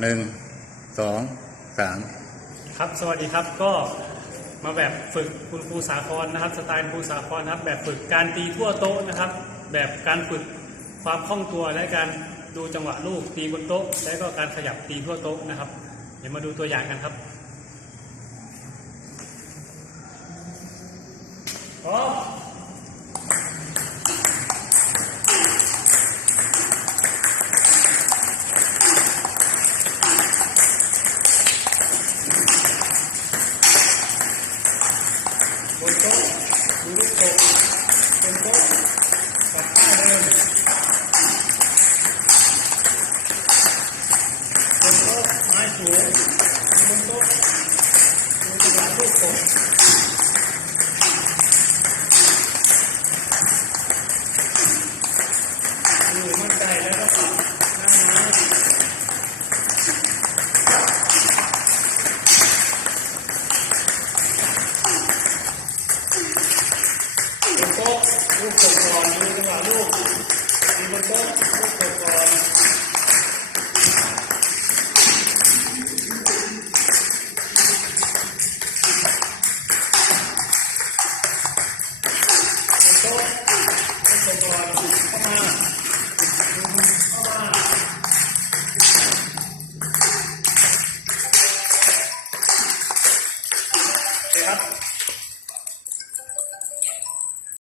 หนึ่งสองสามครับสวัสดีครับก็มาแบบฝึกคุณครูสาครนะครับ สไตล์ครูสาครนะครับ แบบฝึกการตีทั่วโต๊ะนะครับ แบบการฝึกความคล่องตัวและการดูจังหวะลูกตีบนโต๊ะ และก็การขยับตีทั่วโต๊ะนะครับ เดี๋ยวมาดูตัวอย่างกันครับพร้อม นโต๊ะดูลูกโป่งบนโต๊ะกับท่าเดินบนโต๊ะไม้สูงบนโต๊ะดูจังหวะลูกโป่งดูมั่นใจแล้วก็ปรับหน้าไม้ ต๊ะลูกตกก่อนดูจังหวะลูกตีบนโต๊ะลูกตกก่อนโต๊ะลูกตกก่อนเข้ามาเข้ามาครับ